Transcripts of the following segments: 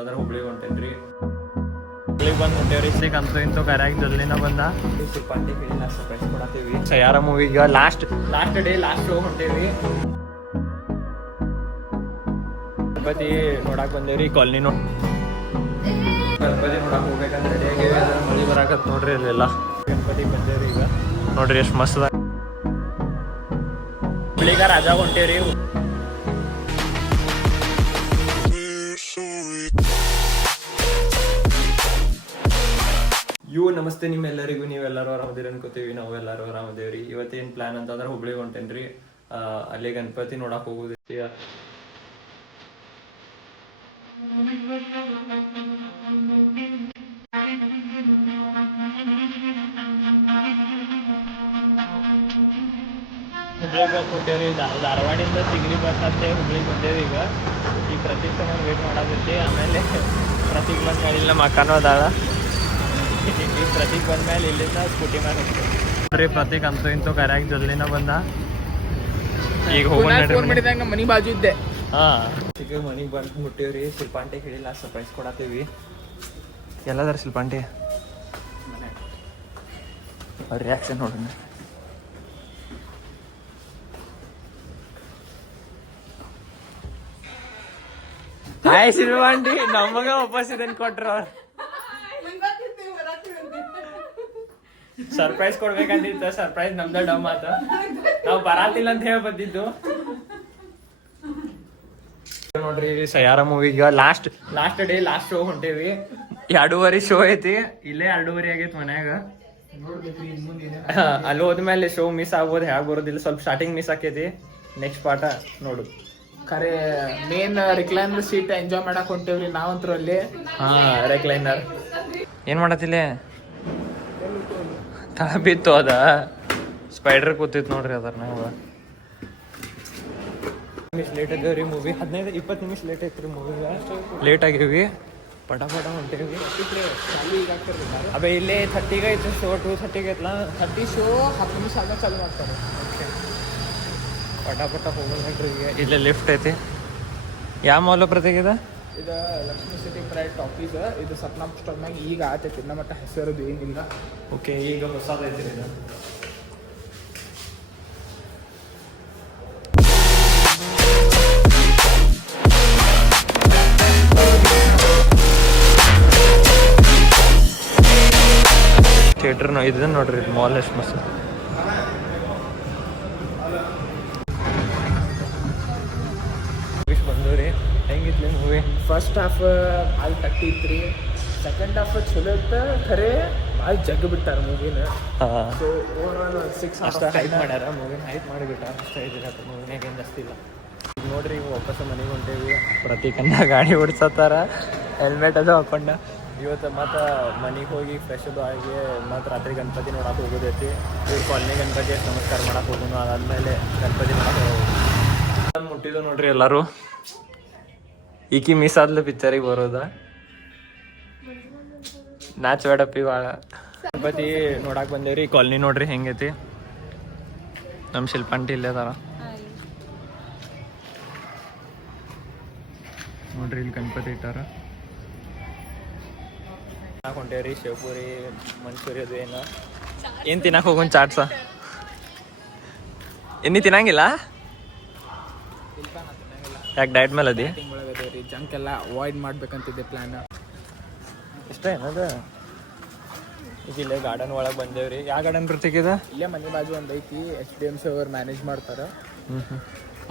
ಅದ್ರ ಹುಬ್ಳಿಗೆ ಹೊಂಟೇನ್ರಿ. ಹುಬ್ಳಿಗೆ ಬಂದು ಹೊಂಟೇವ್ರಿ. ಅಂತೂ ಇಂತೂ ಕರ್ಯಾಗ ಜಲ್ದಿನ ಬಂದ ಸಿಪ್ಪಾಂಟಿ ಹೇಳಿ ನಾ ಸರ್ಪ್ರೈಸ್ ಕೊಡತ್ತೀವಿ. ಸಯಾರ ಮೂವಿಗ ಲಾಸ್ಟ್ ಡೇ ಲಾಸ್ಟ್ ಶೋ ಹೊಂಟೇವಿ. ಗಣಪತಿ ನೋಡಕ್ ಬಂದೇವ್ರಿ. ಕಾಲನಿ ಗಣಪತಿ ನೋಡಕ್ ಹೋಗ್ಬೇಕಂತ ರೆಡಿ ಆಗೇವಿ. ಮಳಿ ಬರಾಕತ್ ನೋಡ್ರಿ ಅಲ್ಲೆಲ್ಲ. ಗಣಪತಿ ಬಂದೇವ್ರಿ ಈಗ ನೋಡ್ರಿ ಎಷ್ಟು ಮಸ್ತ್ ಅದ. ಹುಬ್ಳಿಗ ರಾಜ ಹೊಂಟೇವ್ರಿ. ನಮಸ್ತೆ ನಿಮ್ಮೆಲ್ಲರಿಗೂ. ನೀವೆಲ್ಲರೂ ಆರಾಮದಿರಿ ಅನ್ಕೋತೀವಿ. ನಾವೆಲ್ಲರೂ ಆರಾಮದೇವ್ರಿ. ಇವತ್ತೇನು ಪ್ಲಾನ್ ಅಂತಂದ್ರೆ ಹುಬ್ಳಿಗೆ ಹೊಂಟೇನ್ರಿ. ಅಲ್ಲಿ ಗಣಪತಿ ನೋಡಕ್ ಹೋಗೋದೈತಿ. ಹುಬ್ಳಿಗೆ ಬಸ್ ಕೊಟ್ಟೇವ್ರಿ. ಧಾರವಾಡಿಂದ ಸಿಗ್ಲಿ ಬಸ್ ಅಂತೇಳಿ ಹುಬ್ಳಿಗೆ ಬಂದೇವಿ. ಈಗ ಪ್ರತೀಕ್ ಸಮ ವೇಟ್ ಮಾಡೋದೈತಿ. ಆಮೇಲೆ ಪ್ರತೀಕ್ ಬಂದ ಮೇಲೆ ನಮ್ಮ ಅಕ್ಕನೂ ಅದಾಳ. ಈಗ ಪ್ರತೀಕ್ ಬಂದ್ಮೇಲೆ ಇಲ್ಲಿಂದ ಸ್ಕೂಟಿ ಮೇಲೆ ಹೋಗ್ತೀವಿ. ಪ್ರತೀಕ್ ಅಂತೂ ಇಂತೂ ಕರ್ಯಾಗ ಜಲ್ದಿನ ಬಂದ. ಈಗ ಹೋಗೋಣ. ಮನಿ ಬಾಜು ಇದ್ದೆ. ಈಗ ಮನಿಗೆ ಬಂದು ಮುಟ್ಟೇವ್ರಿ. ಶಿಲ್ಪಾಂಟಿ ಹೇಳಿಲ್ಲ ಸರ್ಪ್ರೈಸ್ ಕೊಡತ್ತೀವಿ. ಎಲ್ಲದಾರ ಶಿಲ್ಪಾಂಟಿ ಅವ್ರ ರಿಯಾಕ್ಷನ್ ನೋಡೋಣ. ಹಾಯ್ ಶಿಲ್ಪಾಂಟಿ. ನಮಗ ವಾಪಸ್ ಇದನ್ ಕೊಟ್ರ. ಸರ್ಪ್ರೈಸ್ ಕೊಡ್ಬೇಕಂದಿತ್ತು. ಸರ್ಪ್ರೈಸ್ ನಮ್ದ ಡಮ್ ಆತ. ನಾವ್ ಬರಾತಿಲ್ಲ ಅಂತ ಹೇಳಿ ಬಂದಿದ್ದು. ನೋಡ್ರಿ ಸಯಾರ ಮೂವಿಗ ಲಾಸ್ಟ್ ಡೇ ಲಾಸ್ಟ್ ಶೋ ಹೊಂಟೇವಿ. 2:30 ಶೋ ಐತಿ. ಇಲ್ಲೇ 2:30 ಆಗೈತಿ ಮನ್ಯಾಗ. ಅಲ್ಲಿ ಹೋದ್ಮೇಲೆ ಶೋ ಮಿಸ್ ಆಗ್ಬೋದು. ಹೇಗ್ ಬರೋದಿಲ್ಲ. ಸ್ವಲ್ಪ ಸ್ಟಾರ್ಟಿಂಗ್ ಮಿಸ್ ಆಕೈತಿ. ನೆಕ್ಸ್ಟ್ ಪಾಠ ನೋಡು. ಖರೆ ಮೇನ್ ರಿಕ್ಲೈನರ್ ಸೀಟ್ ಎಂಜಾಯ್ ಮಾಡಕ್ ಹೊಂಟೇವ್ರಿ ನಾವಂತ್ರು ಅಲ್ಲಿ. ರಿಕ್ಲೈನರ್ ಏನ್ ಮಾಡತ್ತಿಲ್ಲ. ತಳ ಬಿತ್ತು. ಅದ ಸ್ಪೈಡರ್ ಕೂತಿತ್ತು ನೋಡ್ರಿ. ಅದ್ರ ನಾವು ನಿಮಿಷ ಲೇಟ್ ಆಗ್ಯಾವ್ರಿ. ಮೂವಿ 15-20 ನಿಮಿಷ ಲೇಟ್ ಐತ್ರಿ. ಮೂವಿಗ ಲೇಟ್ ಆಗೇವಿ. ಪಟ ಹೊಂಟೇವಿ. ಅಬೇ ಇಲ್ಲೇ 30 ಐತಿ ಶೋ. 2:30 ಐತ್ಲಾ. 30 ಶೋ 10 ನಿಮಿಷ ಆಗ ಚಾಲು ಮಾಡ್ತಾರೆ. ಪಟ ಹೋಗೋಣ್ರಿ. ಈಗ ಇಲ್ಲೇ ಲಿಫ್ಟ್ ಐತಿ. ಯಾವ ಮಾಲ್ ಪ್ರತ್ಯೇಕ ಇದು ಲಕ್ಷ್ಮೀ ಸಿಟಿ ಪ್ರೈಡ್ ಟಾಕೀಸ್. ಇದು ಸಪ್ನಾ ಸ್ಟಾಲ್ ಮ್ಯಾಗ ಈಗ ಆತೈತಿ. ಇನ್ನ ಮಟ್ಟ ಹೆಸರದು ಏನಿಲ್ಲ. ಓಕೆ, ಈಗ ಹೊಸದೈತಿ ಇದು. ಥಿಯೇಟರ್ ಇದನ್ನ ನೋಡ್ರಿ. ಮಾಲ್ ಎಷ್ಟು ಮಸ್ತ್. ಬಂದವ್ರಿ. ಹೆಂಗಿತ್ಲಿ ಮೂವಿ? ಫಸ್ಟ್ ಹಾಫ್ ಭಾಳ ತಟ್ಟಿ ಇತ್ರಿ. ಸೆಕೆಂಡ್ ಹಾಫ್ ಚಲೋ ಇತ್ತು. ಖರೆ ಭಾಳ ಜಗ್ ಬಿಟ್ಟಾರ ಮೂವಿನ. ಸೊ ಓವರ್ 6 ಅಷ್ಟು ಹೈಪ್ ಮಾಡ್ಯಾರ. ಮೂವಿನ ಹೈಪ್ ಮಾಡಿಬಿಟ್ಟ. ಅಷ್ಟು ಐತಿರತ್ತ ಮೂವಿನಾಗ. ಏನು ಜಾಸ್ತಿ ಇಲ್ಲ. ಈಗ ನೋಡ್ರಿ ಈಗ ವಾಪಸ್ ಮನೆಗೆ ಹೊಂಟೇವಿ. ಪ್ರತೀಕನ್ನ ಗಾಡಿ ಓಡಿಸತ್ತಾರ. ಹೆಲ್ಮೆಟ್ ಅದು ಹಾಕೊಂಡ. ಇವತ್ತು ಮತ್ತು ಮನೆಗೆ ಹೋಗಿ ಫ್ರೆಶ್ ಅದು ಆಗಿ ಮತ್ತು ರಾತ್ರಿ ಗಣಪತಿ ನೋಡಕ್ಕೆ ಹೋಗೋದೈತಿ. ಇವ್ರು ಕಾಲನಿ ಗಣಪತಿ ನಮಸ್ಕಾರ ಮಾಡಕ್ಕೆ ಹೋಗೋನು. ಅದಾದ್ಮೇಲೆ ಗಣಪತಿ ಮಾಡಕ್ಕೆ ಹೋಗೋದು. ಮುಟ್ಟಿದ್ದು ನೋಡ್ರಿ ಎಲ್ಲರೂ. ಈಕಿ ಮಿಸ್ ಆದ್ಲು ಪಿಕ್ಚರಿಗೆ ಬರೋದ. ನಾಚ್ ಬೇಡಪ್ಪಿ ಭಾಳ. ಗಣಪತಿ ನೋಡಕ್ ಬಂದೇವ್ರಿ. ಕಾಲನಿ ನೋಡ್ರಿ ಹೆಂಗೈತಿ. ನಮ್ಮ ಶಿಲ್ಪಾಂಟಿ ಇಲ್ಲೇ ಅದಾರ ನೋಡ್ರಿ. ಇಲ್ಲಿ ಗಣಪತಿ ಇಟ್ಟಾರ. ಹೊಂಟೇವ್ರಿ. ಶಿವಪುರಿ ಮಂಚೂರಿ ಅದು ಏನು ತಿನ್ನಕ್ಕೆ ಹೋಗೋಣ. ಚಾಟ್ಸ ಇನ್ನಿ ತಿನ್ನಂಗಿಲ್ಲ. ಯಾಕೆ ಡಯಟ್ ಮೇಲೆ ಅದಿ? ಜಂಕ್ ಎಲ್ಲ ಅವಾಯ್ಡ್ ಮಾಡ್ಬೇಕಂತಿದ್ದೆ ಪ್ಲಾನ್. ಇಷ್ಟ ಏನದ? ಈಗ ಇಲ್ಲೇ ಗಾರ್ಡನ್ ಒಳಗೆ ಬಂದೇವ್ರಿ. ಯಾವ ಗಾರ್ಡನ್ ಪ್ರತ್ಯೇಕಿದ? ಇಲ್ಲೇ ಮನೆ ಬಾಜು ಒಂದು ಐತಿ. HDMC ಅವ್ರು ಮ್ಯಾನೇಜ್ ಮಾಡ್ತಾರ.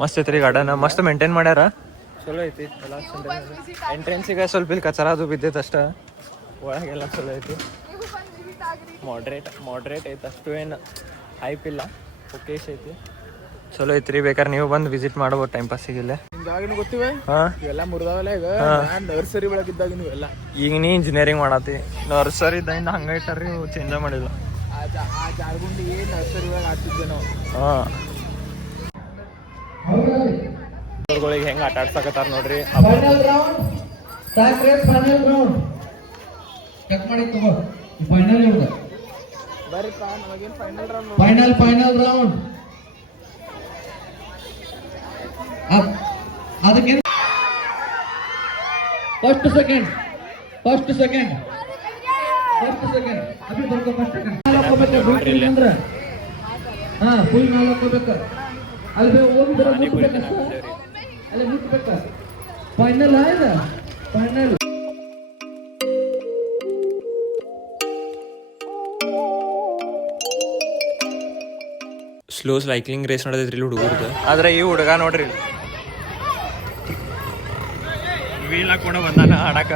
ಮಸ್ತ್ ಐತ್ರಿ ಗಾರ್ಡನ್. ಮಸ್ತ್ ಮೇಂಟೈನ್ ಮಾಡ್ಯಾರ. ಚಲೋ ಐತಿ ಎಲ್ಲ. ಎಂಟ್ರೆನ್ಸಿಗೆ ಸ್ವಲ್ಪ ಇಲ್ಲಿ ಕಚರ ಅದು ಬಿದ್ದೈತೆ ಅಷ್ಟ. ಒಳಗೆಲ್ಲ ಚಲೋ ಐತಿ. ಮಾಡ್ರೇಟ್ ಐತಿ. ಅಷ್ಟು ಏನು ಹೈಪ್ ಇಲ್ಲ. ಓಕೇಶ್ ಐತಿ. ಚಲೋ ಐತ್ರಿ. ಬೇಕಾದ್ರೆ ನೀವು ಬಂದು ವಿಸಿಟ್ ಮಾಡ್ಬೋದು ಟೈಮ್ ಪಾಸಿಗಿಲ್ಲ. ಹಿಂಗಾಗಿನ ಗೊತ್ತಿವೆ ಇವೆಲ್ಲ ಮುರಿದಾವಲ್ಲ. ಈಗ ನರ್ಸರಿ ಒಳಗಿದ್ದಾಗ ನೀವೆಲ್ಲ. ಈಗ ನೀ ಇಂಜಿನಿಯರಿಂಗ್ ಮಾಡತ್ತಿ. ನರ್ಸರಿ ಇದ್ದಿಂದ ಹಂಗ ಇಟ್ಟಾರ್ರಿ. ಚೇಂಜ ಮಾಡಿಲ್ಲ. ಆ ಜಾರ್ಗುಂಡಿ ನರ್ಸರಿ ಒಳಗೆ ಆಡ್ತಿದ್ದೆ ನಾವು. ಅವ್ರಗಳಿಗೆ ಹೆಂಗೆ ಆಟ ಆಡ್ಸಕತ್ತಾರ ನೋಡ್ರಿ. ಬರ್ರಿಪ್ಪ ನಮಗೇನು ಫೈನಲ್ ರೌಂಡ್. ಅದಕ್ಕೆ ಫಸ್ಟ್ ಸೆಕೆಂಡ್ ಅಭಿ ಬರ್ಕೋ ಫಸ್ಟ್ ಸೆಕೆಂಡ್ ಅಂದ್ರೆ ಹಾ ಫುಲ್ ನಾಲ್ ಹಾಕೋಬೇಕು ಅಲ್ಲಿ ಹೋಗಿ ಬರೋ ಅಲ್ಲಿ ಮುಟ್ಬೇಕ ಫೈನಲ್ ಆಯ್ದ ಫೈನಲ್ ಸ್ಲೋ ಸೈಕ್ಲಿಂಗ್ ರೇಸ್ ನಡೆದೈತ್ರಿ ಇಲ್ಲಿ ಹುಡುಗರ್ದು. ಆದ್ರೆ ಈ ಹುಡುಗ ನೋಡ್ರಿ ವೀಲ್ ಹಾಕೊಂಡು ಬಂದಾನ ಆಡಕ.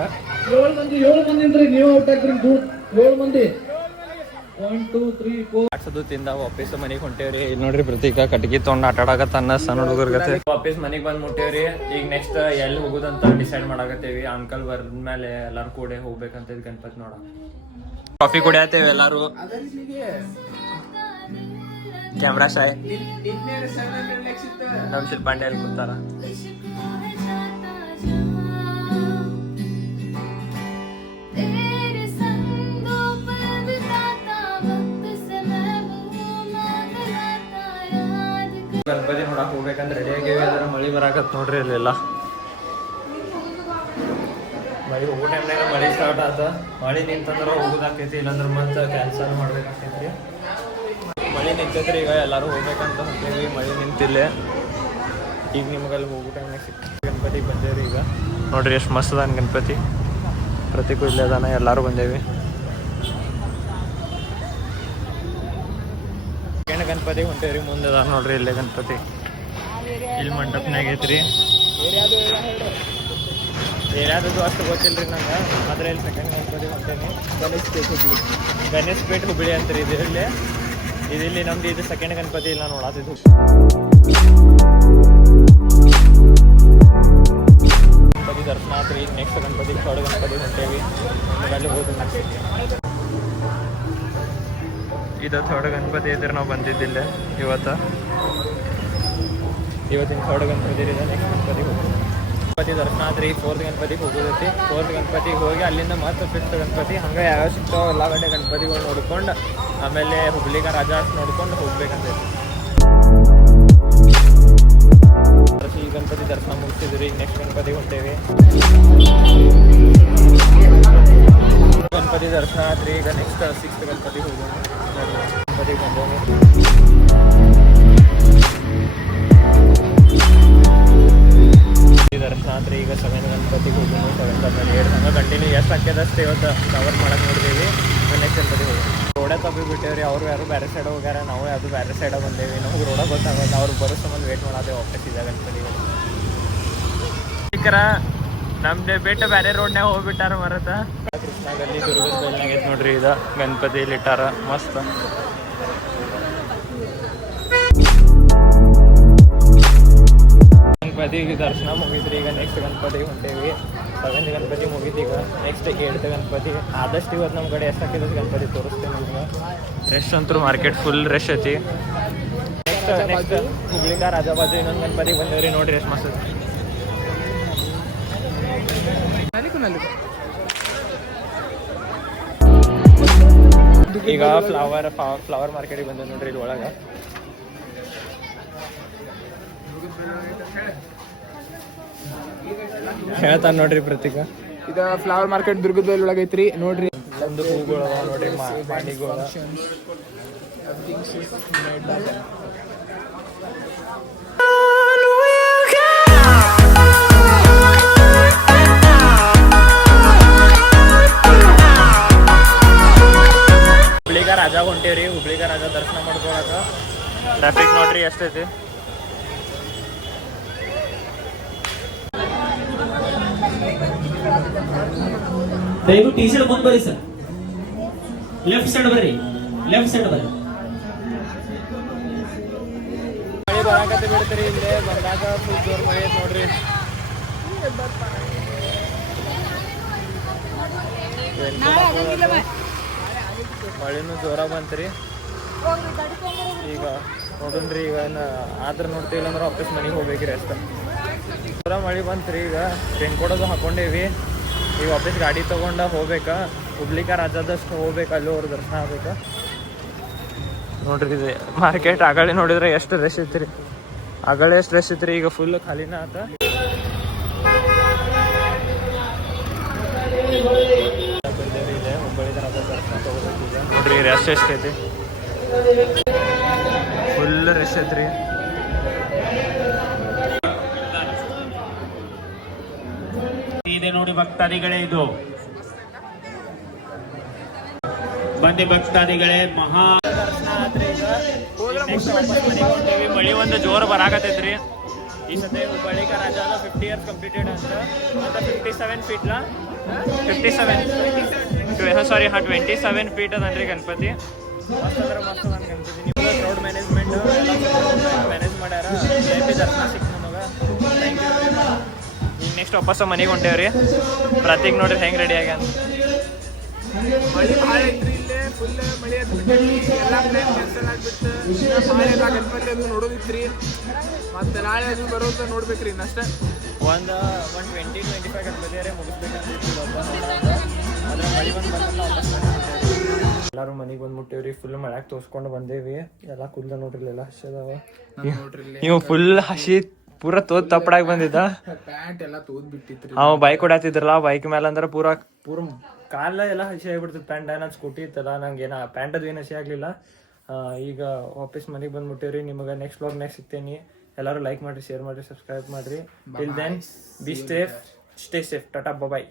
7 ಮಂದಿ ಅಂದ್ರೆ ನೀವು ಔಟ್ ಆಗ್ರಿ 7 ಮಂದಿ 1 2 3 4 ಆಡ್ಸೋದು ತಿಂದ ವಾಪಸ್ ಮನೆಗೆ ಹೊಂಟೇವ್ರಿ. ಇಲ್ಲಿ ನೋಡ್ರಿ ಪ್ರತೀಕ ಕಟ್ಗಿ ತೊಗೊಂಡು ಆಟ ಆಡಕತ್ತ ಸಣ್ಣ ಹುಡುಗರ್ಗತ್ತೆ. ವಾಪಸ್ ಮನೆಗೆ ಬಂದ್ ಮುಟ್ಟೇವ್ರಿ. ಈಗ ನೆಕ್ಸ್ಟ್ ಎಲ್ಲಿ ಹೋಗುದಂತ ಡಿಸೈಡ್ ಮಾಡಾಕತ್ತೇವಿ. ಅಂಕಲ್ ಬರ್ದ್ಮೇಲೆ ಎಲ್ಲಾರು ಕೂಡ ಹೋಗ್ಬೇಕಂತ ಗಣಪತಿ ನೋಡ. ಕಾಫಿ ಕುಡಿಯತ್ತೇವೆ ಎಲ್ಲಾರು. ಕ್ಯಾಮ್ರಾ ಶಾಯ್ ನಮ್ ಶಿಲ್ಪಾಂಡೆ ಅಲ್ಲಿ ಕೂತಾರ. ಗಣಪತಿ ನೋಡಕ್ ಹೋಗ್ಬೇಕಂದ್ರೆ ರೆಡಿ ಆಗೇವಿ. ಅದರ ಮಳಿ ಬರಾಕತ್ ನೋಡ್ರಿ ಇಲ್ಲೆಲ್ಲ. ಮಳಿ ಹೋಗೋ ಟೈಮ್ನಾಗ ಮಳಿ ಸ್ಟಾರ್ಟ್ ಆತ. ಮಳಿ ನಿಂತಂದ್ರೆ ಹೋಗೋದಾಕೈತಿ, ಇಲ್ಲಾಂದ್ರೆ ಮತ್ತೆ ಕ್ಯಾನ್ಸಲ್ ಮಾಡ್ಬೇಕಾಕೈತ್ರಿ. ಮಳಿ ನಿಂತೈತ್ರಿ. ಈಗ ಎಲ್ಲಾರು ಹೋಗ್ಬೇಕಂತ ಹೊಂಟೇವಿ. ಮಳಿ ನಿಂತಿಲ್ಲ. ಈಗ ನಿಮ್ಗಲ್ಲಿ ಹೋಗೋ ಟೈಮ್ನಾಗ ಸಿಕ್ಕ ಗಣಪತಿಗೆ ಬಂದೇವ್ರಿ. ಈಗ ನೋಡ್ರಿ ಎಷ್ಟು ಮಸ್ತ್ ಅದಾನ ಗಣಪತಿ. ಪ್ರತಿಕೂ ಇಲ್ಲೇ ಅದಾನ. ಎಲ್ಲಾರು ಬಂದೇವಿ. ಗಣಪತಿ ಹೊಂಟೇವ್ರಿ. ಮುಂದೆ ಅದ ನೋಡ್ರಿ ಇಲ್ಲೇ ಗಣಪತಿ. ಇಲ್ಲಿ ಮಂಟಪನಾಗ ಐತ್ರಿ. ಏರಿಯಾದದು ಅಷ್ಟು ಗೊತ್ತಿಲ್ರಿ ನಂಗೆ. ಆದ್ರೆ ಇಲ್ಲಿ ಸೆಕೆಂಡ್ ಗಣಪತಿ ಹೊಂಟೇನಿ. ಗಣೇಶ್ ಪೇಟ್ ಹುಬ್ಳಿ ಅಂತ್ರಿ ಇದು. ಇಲ್ಲಿ ನಮ್ದು ಇದು ಸೆಕೆಂಡ್ ಗಣಪತಿ ಇಲ್ಲ ನೋಡಾತಿದ್ದು. ಗಣಪತಿ ದರ್ಶನ ಆತ್ರಿ. ನೆಕ್ಸ್ಟ್ ಗಣಪತಿ ಥರ್ಡ್ ಗಣಪತಿ ಹೊಂಟೇವಿ. ಅಲ್ಲಿ ಹೋದ ಇದು ಥರ್ಡ್ ಗಣಪತಿ ಇದ್ರೆ ನಾವು ಬಂದಿದ್ದಿಲ್ಲ ಇವತ್ತಿನ ಥರ್ಡ್ ಗಣಪತಿ ಇದೆ. ನೆಕ್ಸ್ಟ್ ಗಣಪತಿ ಹೋಗ್ತೀವಿ. ಗಣಪತಿ ದರ್ಶನ ಆದ್ರಿ. ಫೋರ್ತ್ ಗಣಪತಿಗೆ ಹೋಗೋದೈತಿ. ಫೋರ್ತ್ ಗಣಪತಿಗೆ ಹೋಗಿ ಅಲ್ಲಿಂದ ಮತ್ತೆ ಫಿಫ್ತ್ ಗಣಪತಿ ಹಂಗೆ ಯಾವ್ಯಾವ ಸಿಗ್ತಾವ ಎಲ್ಲ ಕಡೆ ಗಣಪತಿಗಳು ನೋಡ್ಕೊಂಡು ಆಮೇಲೆ ಹುಬ್ಳಿಗ ರಾಜ ನೋಡ್ಕೊಂಡು ಹೋಗ್ಬೇಕಂತೈತಿ. ಈ ಗಣಪತಿ ದರ್ಶನ ಮುಗಿಸಿದ್ರಿ. ಈಗ ನೆಕ್ಸ್ಟ್ ಗಣಪತಿ ಹೊಂಟೇವಿ. ಗಣಪತಿ ದರ್ಶನ ಆದ್ರಿ. ಈಗ ನೆಕ್ಸ್ಟ್ ಸಿಕ್ಸ್ತ್ ಗಣಪತಿ ಹೋಗೋಣ. ಗಣಪತಿಗೆ ಬಂದೋಣ. ದರ್ಶನ ಆದ್ರಿ. ಈಗ ಸೆವೆಂತ್ ಗಣಪತಿಗೆ ಹೋಗೋಣ. 7 ಹಂಗೆ ಕಂಟಿನ್ಯೂ ಎಷ್ಟು ಹಾಕ್ಯದಷ್ಟು ಇವತ್ತು ಕವರ್ ಮಾಡಕ್ಕೆ ನೋಡಿದೀವಿ. ನೆಕ್ಸ್ಟ್ ಗಣಪತಿ ಹೋಗೋಣ. ರೋಡೇ ತಪ್ಪಿ ಬಿಟ್ಟೇವ್ರಿ. ಅವರು ಯಾರು ಬೇರೆ ಸೈಡ್ ಹೋಗ್ಯಾರ, ನಾವು ಯಾವುದು ಬೇರೆ ಸೈಡಾಗ ಬಂದೇವಿ. ನಮ್ಗೆ ರೋಡ ಗೊತ್ತಾಗೋದು. ಅವ್ರು ಬರೋ ಸಂಬಂಧ ವೇಟ್ ಮಾಡಾದೇವೆ ವಾಪಸ್ ಇದೆ ಗಣಪತಿಗಳು. ನಮ್ದು ಬಿಟ್ಟು ಬೇರೆ ರೋಡ್ನಾಗ ಹೋಗ್ಬಿಟ್ಟಾರ ಮರತ. ಕೃಷ್ಣಾಗಲ್ಲಿ ದುರ್ಗದ ಬೆಲ್ನಾಗ ಐತೆ ನೋಡ್ರಿ. ಇದು ಗಣಪತಿ ಇಲ್ಲಿ ಇಟ್ಟಾರ ಮಸ್ತ್. ಗಣಪತಿ ದರ್ಶನ ಮುಗಿದ್ರಿ. ಈಗ ನೆಕ್ಸ್ಟ್ ಗಣಪತಿ ಹೊಂಟೇವಿ. 7th ಗಣಪತಿ ಮುಗಿತು. ಈಗ ನೆಕ್ಸ್ಟ್ 8th ಗಣಪತಿ. ಆದಷ್ಟು ಇವತ್ತು ನಮ್ಮ ಕಡೆ ಎಷ್ಟು ಹಾಕಿದ್ರೆ ಗಣಪತಿ ತೋರಿಸ್ತೇನೆ ನಿಮ್ಗೆ. ರಶ್ ಅಂತೂ ಮಾರ್ಕೆಟ್ ಫುಲ್ ರಶ್ ಐತಿ. ನೆಕ್ಸ್ಟ್ ಹುಬ್ಳಿಗ ರಾಜಾಬಾಜು ಇನ್ನೊಂದು ಗಣಪತಿ ಬಂದೇವ್ರಿ. ನೋಡ್ರಿ ಎಷ್ಟು ಮಸ್ತ್ ಐತಿ. ಈಗ ಫ್ಲವರ್ ಮಾರ್ಕೆಟಿಗೆ ಬಂದ ನೋಡ್ರಿ. ಇಲ್ಲಿ ಒಳಗೆ ಹೇಳ್ತಾನ ನೋಡ್ರಿ ಪ್ರತೀಕ. ಇದು ಫ್ಲವರ್ ಮಾರ್ಕೆಟ್ ದುರ್ಗದ ಒಳಗೆ ಐತ್ರಿ. ನೋಡ್ರಿ ಒಂದು ಹೂಗಳು ಅದಾವ ನೋಡ್ರಿ. ಮಾಡಿಗಳು ಹುಬ್ಳಿಗ ರಾಜ ಹೊಂಟೇವ್ರಿ. ಹುಬ್ಳಿಗ ರಾಜ ದರ್ಶನ ಮಾಡ್ಕೊಳಕ. ಟ್ರಾಫಿಕ್ ನೋಡ್ರಿ ಎಷ್ಟೈತಿ. ದಯವಿಟ್ಟು ಟಿ ಶರ್ಟ್ ಬಂದ್ ಬರ್ರಿ ಸರ್. ಲೆಫ್ಟ್ ಸೈಡ್ ಬರ್ರಿ. ಮಳೆ ಬರಾಕತ್ತೆ ಬಿಡ್ತೀರಿ. ಇಲ್ಲೇ ಬಂದಾಗ ಫುಲ್ ಜೋರ್ ಮಳೆ ಐತೆ ನೋಡ್ರಿ. ಮಳೆನೂ ಜೋರ ಬಂತ್ರಿ. ಈಗ ನೋಡೋಣ್ರಿ. ಈಗ ಆದ್ರೆ ನೋಡ್ತೀವಿ ಅಂದ್ರೆ ವಾಪಸ್ ಮನೆಗೆ ಹೋಗ್ಬೇಕ್ರಿ ಅಷ್ಟ. ಜೋರ ಮಳೆ ಬಂತ್ರಿ. ಈಗ ರೇನ್ ಕೋಟ್ ಅದು ಹಾಕೊಂಡೇವಿ. ಈಗ ವಾಪಸ್ ಗಾಡಿ ತೊಗೊಂಡು ಹೋಗ್ಬೇಕಾ. ಹುಬ್ಳಿಗ ರಾಜದಷ್ಟು ಹೋಗ್ಬೇಕು. ಅಲ್ಲಿ ಅವ್ರ ದರ್ಶನ ಆಗ್ಬೇಕಾ ನೋಡ್ರಿ. ಇದು ಮಾರ್ಕೆಟ್ ಆಗಲೇ ನೋಡಿದ್ರೆ ಎಷ್ಟು ರಶ್ ಐತ್ರಿ. ಆಗಲೇ ಎಷ್ಟು ರಶ್ ಐತ್ರಿ. ಈಗ ಫುಲ್ ಖಾಲಿನ ಆತ. ರಶ್ ಎಷ್ಟೈತಿ, ಫುಲ್ ರಶ್ ಐತ್ರಿ. ಇದೆ ನೋಡಿ ಭಕ್ತಾದಿಗಳೇ, ಇದು ಬನ್ನಿ ಭಕ್ತಾದಿಗಳೇ. ಮಹಾ ಮಳಿ ಒಂದು ಜೋರು ಬರಾಕತೈತ್ರಿ. ಈ ಸತಿ ಹುಬ್ಬಳ್ಳಿಗ ರಾಜ 50 ಇಯರ್ಸ್ ಕಂಪ್ಲೀಟೆಡ್ ಅಂತ 57 ಫೀಟ್ಲ 57 ಸಾರಿ 27 ಫೀಟ್ ಅದನ್ರಿ ಗಣಪತಿ. ಮಸ್ತ್ ಅಂದ್ರೆ ಮಸ್ತ್ ಅದ ಗಣಪತಿ. ನೀವು ಕ್ರೌಡ್ ಮ್ಯಾನೇಜ್ಮೆಂಟ್ ಮ್ಯಾನೇಜ್ ಮಾಡ್ಯಾರ. VIP ದರ್ಶನ ಸಿಕ್ತು ನಮಗೆ. Thank you. ಈಗ ನೆಕ್ಸ್ಟ್ ವಾಪಸ್ ಮನೆಗೆ ಹೊಂಟೇವ್ರಿ. ಪ್ರತೀಕ್ ನೋಡ್ರಿ ಹೆಂಗೆ ರೆಡಿ ಆಗ್ಯಾನ. ಮಳಿ ಭಾಳ ಐತ್ರಿ ಇಲ್ಲೇ, ಫುಲ್ ಮಳಿ ಆಗ್ಬಿಟ್ಟೈತಿ. ಎಲ್ಲ ಪ್ಲಾನ್ ಕ್ಯಾನ್ಸಲ್ ಆಗ್ಬಿಟ್ಟು ನಾಳೆ ಎಲ್ಲ ಗಣಪತಿ ಅದು ನೋಡೋದಿತ್ರಿ. ಮತ್ತೆ ನಾಳೆ ಅದು ಬರೋದು ನೋಡ್ಬೇಕ್ರಿ ಇನ್ನಷ್ಟೇ. ಒಂದು 20-25 ಗಣಪತಿ ಮುಗಿಸ್ಬೇಕಂತ ಅದ್ರ ಮಳಿ ಬಂದು ಬಂದಲ್ಲ ವಾಪಸ್ ಎಲ್ಲರೂ ಮನೆಗೆ ಬಂದು ಮುಟ್ಟೇವ್ರಿ. ಫುಲ್ ಮಳ್ಯಾಗ ತೋರ್ಸ್ಕೊಂಡು ಬಂದೇವಿ. ಎಲ್ಲ ಕುಲ್ದ ನೋಡ್ರಿ, ಎಲ್ಲ ಹಸಿ ಅದಾವ. ಇವ್ ಫುಲ್ ಹಸಿ ಪೂರ ತೋದ್ ತಪ್ಪಡಾಗಿ ಬಂದಿದ್ದ. ಪ್ಯಾಂಟ್ ಎಲ್ಲ ತೋದ್ ಬಿಟ್ಟಿತ್ರಿ. ಅವ ಬೈಕ್ ಹೊಡ್ಯಾತಿದ್ರಲ್ಲ, ಬೈಕ್ ಮೇಲೆ ಅಂದ್ರೆ ಪೂರ ಕಾಲ ಎಲ್ಲ ಹಸಿ ಆಗಿಬಿಡ್ತದೆ. ಪ್ಯಾಂಟ್ ನಾನು ಸ್ಕೂಟಿ ಇತ್ತಲ್ಲ, ನಂಗೆ ಏನ ಪ್ಯಾಂಟ್ ಅದು ಏನು ಹಸಿ ಆಗಲಿಲ್ಲ. ಈಗ ವಾಪಸ್ ಮನೆಗೆ ಬಂದು ಮುಟ್ಟೇವ್ರಿ. ನಿಮಗೆ ನೆಕ್ಸ್ಟ್ ವ್ಲಾಗ್ ನೆಕ್ಸ್ಟ್ ಸಿಗ್ತೇನೆ. ಎಲ್ಲರೂ ಲೈಕ್ ಮಾಡಿರಿ, ಶೇರ್ ಮಾಡಿರಿ, ಸಬ್ಸ್ಕ್ರೈಬ್ ಮಾಡಿರಿ. Till then be safe, stay safe. Tata, bye.